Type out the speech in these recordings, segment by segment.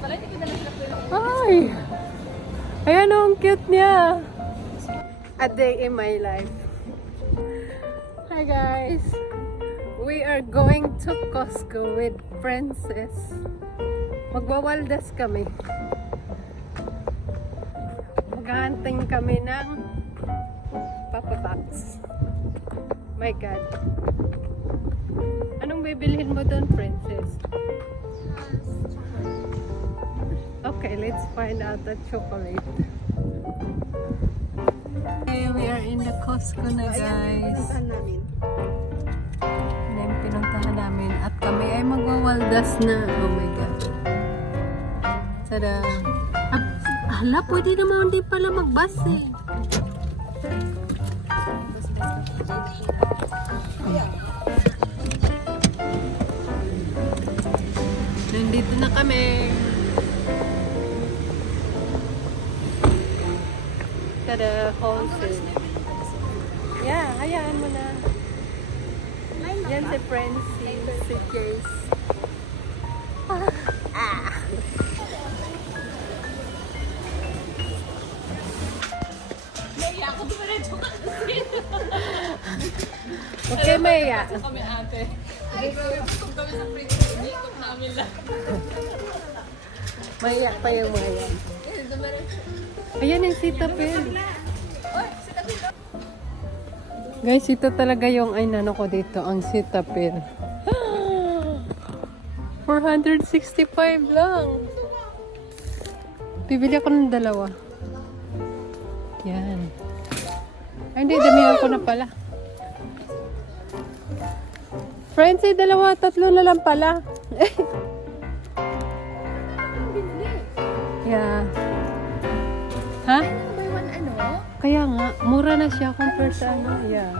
Ay! Ayan oh, ang cute niya. A day in my life. Hi guys! We are going to Costco with Princess. Magwawaldas kami. Maghahunting kami ng Papa Box. My God. Anong bibilhin mo doon, Princess? Okay, let's find out the chocolate. Okay, we are in the Costco na guys. Yan yung pinuntahan namin. At kami ay magwawaldas na. Oh my God. Tada. Hala, pwede naman din pala mag-bus eh. Nandito na kami. Tada, wholesale. Yeah, hayaan mo na. Yan si Francis, si Jace. Ah. Ka. Okay, Maya. Kami ate. Ay, gusto kami sa princess. Ikot namin lang. Maya pa yung mga. Ayan yung sitapil. Guys, ito talaga yung ay nano ko dito, ang sitapil. 465 lang. Bibili ako ng dalawa. Yan. Ay, hindi, damihan ko na pala. Friends, ay dalawa, tatlo na lang pala. mura na siya compared sa ano. Yeah.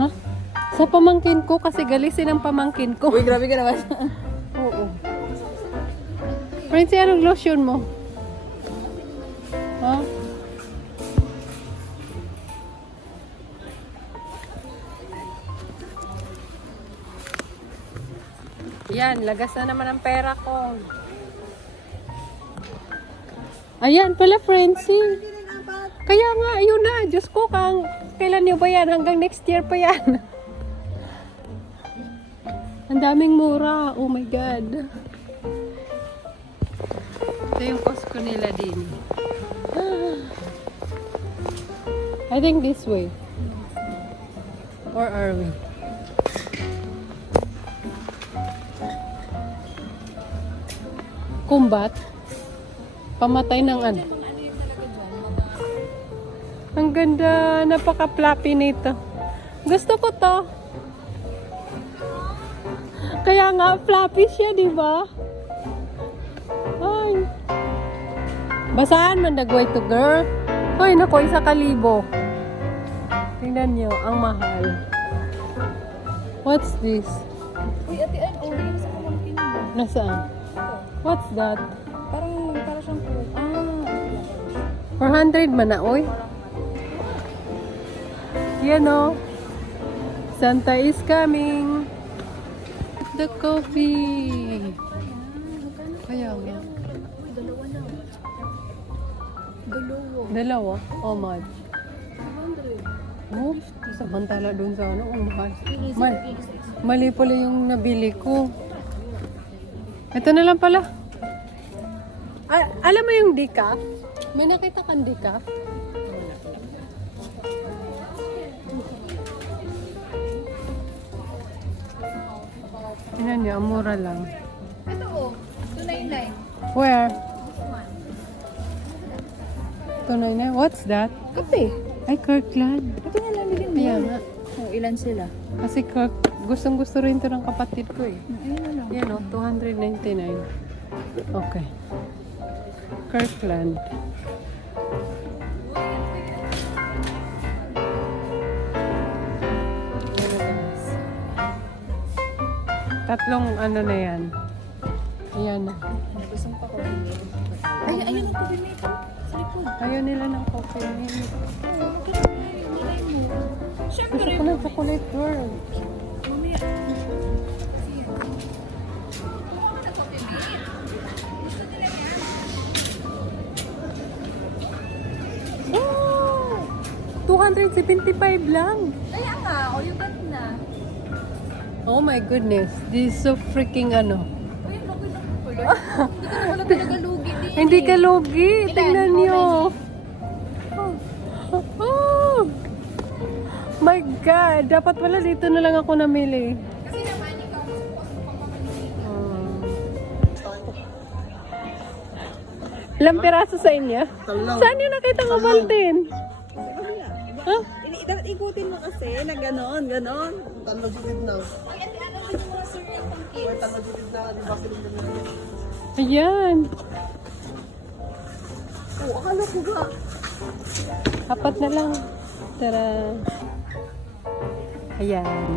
Ha? Sa pamangkin ko, kasi galisin ang pamangkin ko. Uy, grabe ka naman. Oo. Prince, anong lotion mo? Ha? Yan, lagas na naman ang pera ko. Ayan pala, Frenzy. Kaya nga, ayun na. Diyos ko, kang, kailan nyo ba yan? Hanggang next year pa yan. Ang daming mura. Oh my God. Ito yung Costco nila din. I think this way. Or are we? Kumbat? Pamatay ng ano? Ang ganda. Napaka-floppy nito. Gusto ko to. Kaya nga, floppy siya, di ba? Ay. Basahan man dagway to, girl. Hoy, nako, isa kalibo. Tingnan nyo, ang mahal. What's this? Uy, ate, ano? Mo. Nasaan? What's that? Parang siyang. Ah. 400 man na, oy. Yan o. Santa is coming. The coffee. Kaya nga. Dalawa na. Dalawa. Dalawa? How much? 200. Oh, samantala dun sa ano, ang mahal. Mal mali pala yung nabili ko. Ito na lang pala. Ah, alam mo yung decaf? May nakita kang decaf? Tingnan niyo, ang mura lang. Ito oh, 299. Where? 299? What's that? Kape. Ay, Kirkland. Ito na lang din Kaya nga. Oh, ilan sila? Kasi Kirk, gustong gusto rin ito ng kapatid ko eh. Ayun na lang. Yan o, 299. Okay. Kirkland. Tatlong ano na yan. Ayan. Gusto pa ko. Ay, ayun ang kape nito. Sa likod. Ayaw nila ng coffee. Nilay mo. Gusto Siyempre. ko ng chocolate girl. 275 lang. Kaya nga, o yung ganda. Oh my goodness. This is so freaking ano. Uy, laki lang pala. Hindi ka lugi din. Hindi ka lugi. Tingnan Oh, nyo. Oh. My God. Dapat pala dito na lang ako namili. Kasi naman, ikaw. Ilang piraso sa inyo? Saan nyo nakita ng Ovaltine? Dapat ikutin mo kasi na ganon, ganon. Tanong dito na. Ay? Tanong dito na. Di ba sila Ayan. Oo, akala ko ba? Apat na lang. Tara. Ayan.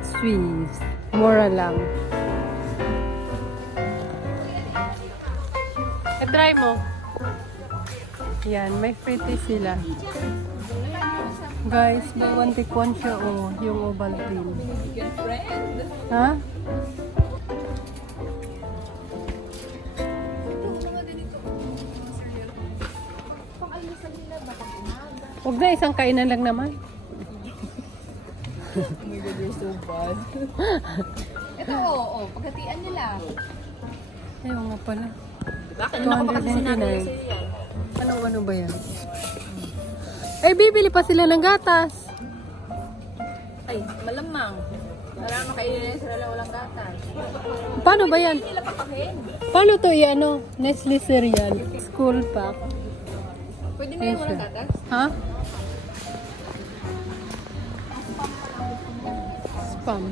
Swiss. Mura lang. E-try mo. Ayan, may free tea sila. Guys, may one take one siya oh, yung Ovaltine. Ha? Huwag na, isang kainan lang naman. Oh my God, you're so bad. Ito, oo, oh, paghatian nila. Ayaw nga pala. Diba? Kanina ko pa kasi sinabi 299. sa'yo yan. Ano, ano ba yan? Eh, bibili pa sila ng gatas. Ay, malamang. Wala makainin sila lang walang gatas. Paano ba yan? Paano to i-ano? Nestle cereal. School pack. Pwede na yung walang gatas? Ha? Spam.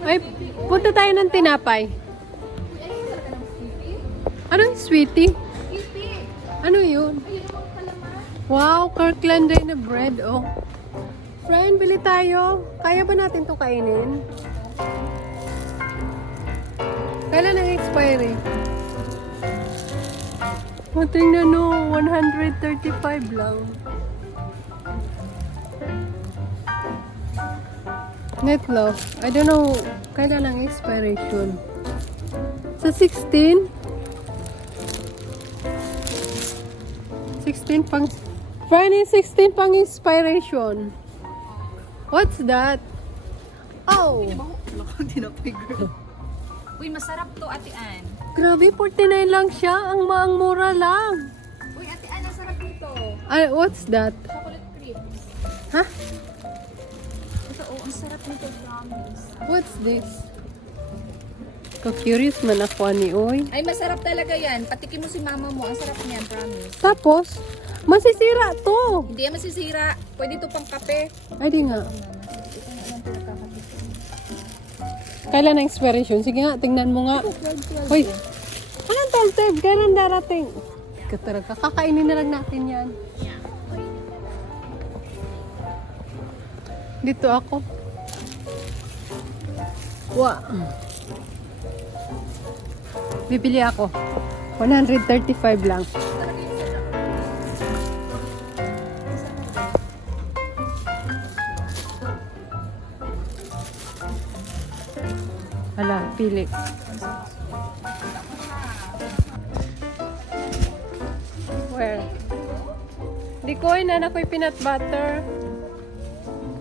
Ay, punta tayo ng tinapay. Ay. Anong sweetie? Ano yun? Wow, Kirkland day na bread, oh. Friend, bili tayo. Kaya ba natin to kainin? Kailan ang expiry? O, tingnan no, 135 lang. Netloaf. I don't know kailan ang expiration. Sa 16? 16 pang... Friday, 16 pang inspiration. What's that? Oh! Wala kang tinapay, girl. Uy, masarap to, Ate Ann. Grabe, 49 lang siya. Ang maang mura lang. Uy, Ate Ann, ang sarap nito. Ay, what's that? Chocolate creams. Ha? Ito, oh, ang sarap nito, promise. What's this? Ka-curious man ako ni Oy. Ay, masarap talaga yan. Patikin mo si mama mo. Ang sarap niyan, promise. Tapos, masisira to. Hindi yan masisira. Pwede ito pang kape. Ay, di nga. Kailan ang expiration? Sige nga, tingnan mo nga. Hoy, anong 12 Kailan darating? Kataraga, kakainin na lang natin yan. Dito ako. Wa. Bibili ako. 135 lang. Hala, pili. Where? Di ko na ako'y peanut butter.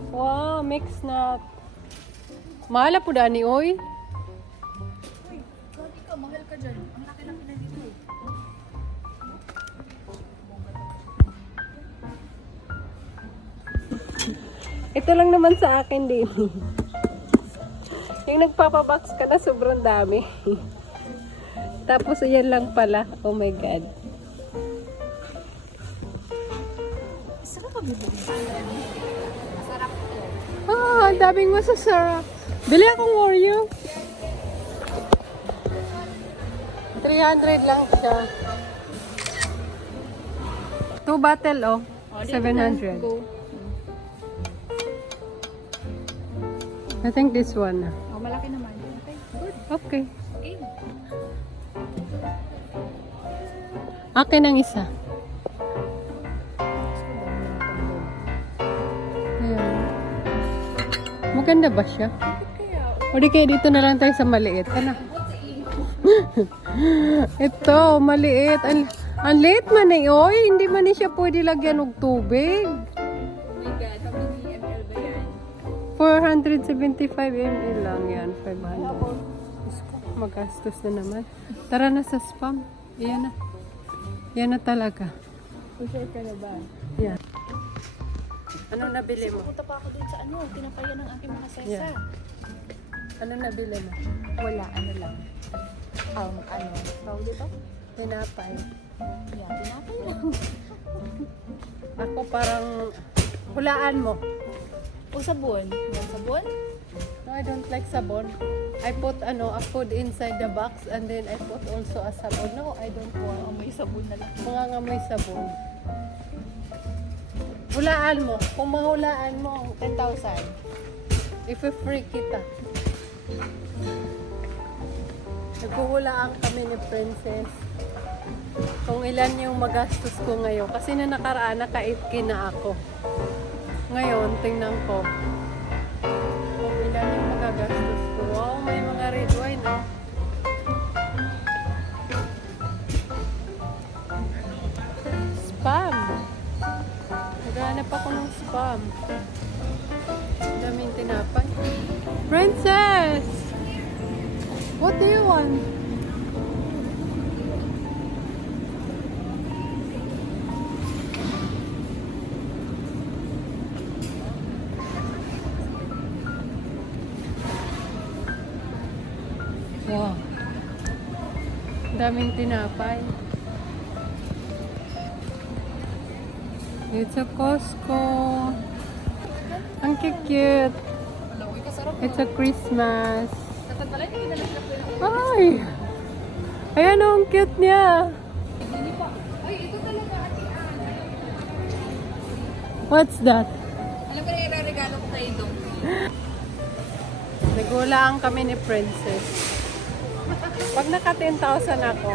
Wow, mix nut. Mahala po dani, oy. Ito lang naman sa akin din. Yung nagpapabox ka na sobrang dami. Tapos yan lang pala. Oh my God. Ah, ang daming masasarap. Bili akong Oreo. 300 lang siya. Two bottle, oh. 700. I think this one. Oh, malaki naman. Okay, good. Okay. Eh, Akin ang isa. Ayan. Maganda ba siya? O di kaya dito na lang tayo sa maliit. Ano? Ito, maliit. Ang, Ang late man eh, oy. Hindi man eh siya pwede lagyan ng tubig. 475 ml lang yan. 500. Diyos ko, magastos na naman. Tara na sa spam. Iyan na. Yan na talaga. Sure ka na ba? Yan. Ano nabili mo? Punta pa ako dun sa ano, tinapayan ng aking mga sesa. Yeah. Ano nabili mo? Wala, ano lang. Um, ano, tawag dito? Tinapay. Yeah, tinapay lang. Ako parang hulaan mo. O sabon. Yan, sabon? No, I don't like sabon. I put ano, a food inside the box and then I put also a sabon. No, I don't want. Oh, may sabon na lang. Mga ngamoy sabon. Hulaan mo. Kung mahulaan mo, 10,000. If-free kita. Naghuhulaan kami ni Princess. Kung ilan yung magastos ko ngayon. Kasi na nakaraan, naka-8 na ako. Ngayon, tingnan ko. Kung ilan yung magagastos ko. Wow, may mga red wine. Oh. Spam. Naghanap ako ng spam. Daming tinapay. Princess! What do you want? Daming tinapay. It's a Costco. Ang cute. It's a Christmas. Ay! Ayan oh, ang cute niya. What's that? Alam ko na ilalagalo ko kayo doon. Nagulaan kami ni Princess. Pag naka 10,000 ako,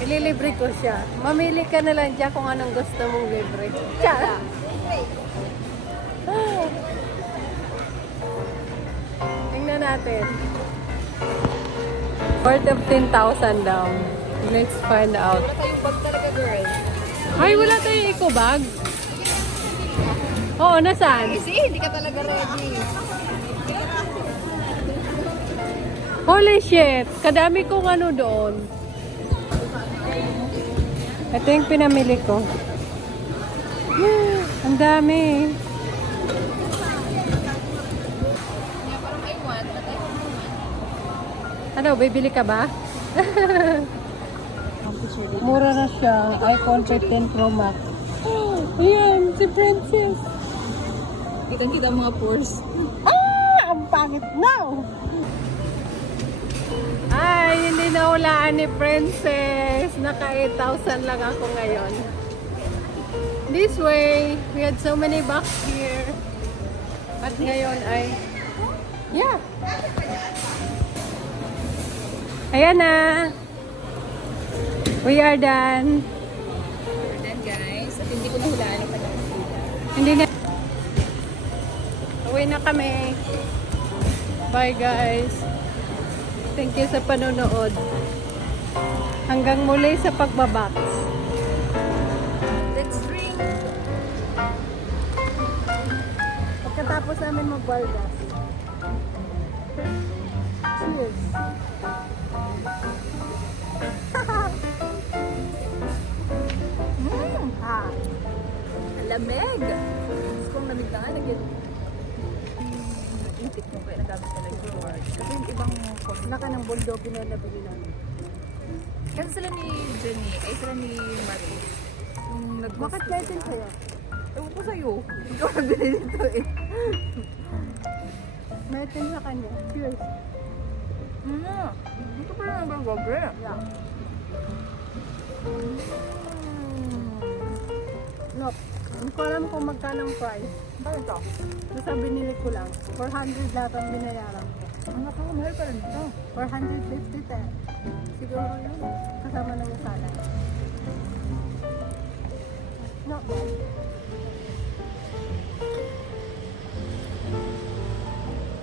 ililibre ko siya. Mamili ka na lang dyan kung anong gusto mong libre. Tiyan! Tingnan natin. Worth of 10,000 daw. Let's find out. Wala tayong bag talaga, girl. Ay, wala tayong eco bag. Oo, nasaan? Kasi hindi ka talaga ready. Holy shit! Kadami kong ano doon. Ito yung pinamili ko. Ang dami. Ano, bibili ka ba? Mura na siya. iPhone 15 Pro Max. Ayan, si Princess. Kitang-kita mga pores. Ah! Ang pangit now! Ay, hindi na ulaan ni Princess. Naka 8,000 lang ako ngayon. This way, we had so many bucks here. At ngayon ay... Yeah! Ayan na! We are done. Then guys, at hindi ko nahulaan ang kanyang sila. Hindi na. Uwi na kami. Bye guys. Thank you sa panonood. Hanggang muli sa pagbabox. Let's drink. Pagkatapos namin magbaldas. Cheers. Mm. Ah. Lamig! Gusto kong lamig na nga. Kaya nagamit talaga yung word. Kasi yung ibang Wala ka ng bulldog na nabili namin. Kasi sila ni Jenny, ay sila ni Mari. Yung nag Bakit natin sa'yo? Ewan ko sa'yo. Ikaw na binili nito eh. Metin sa kanya. Cheers. Ano? Ito pala nang bababe. Yeah. Look, hindi ko alam kung magkano ang price. Bakit ito? Basta binili ko lang. 400 lahat ang binayaran ko. Ang nakamahal pa rin ito. 450 te. Siguro yun. Kasama ng masala. Not bad.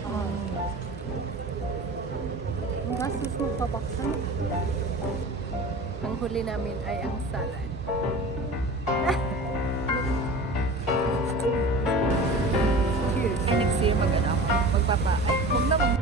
Um, ang gastos magpapaksan. Ang huli namin ay ang salad. Magpapa, ay, huwag na mag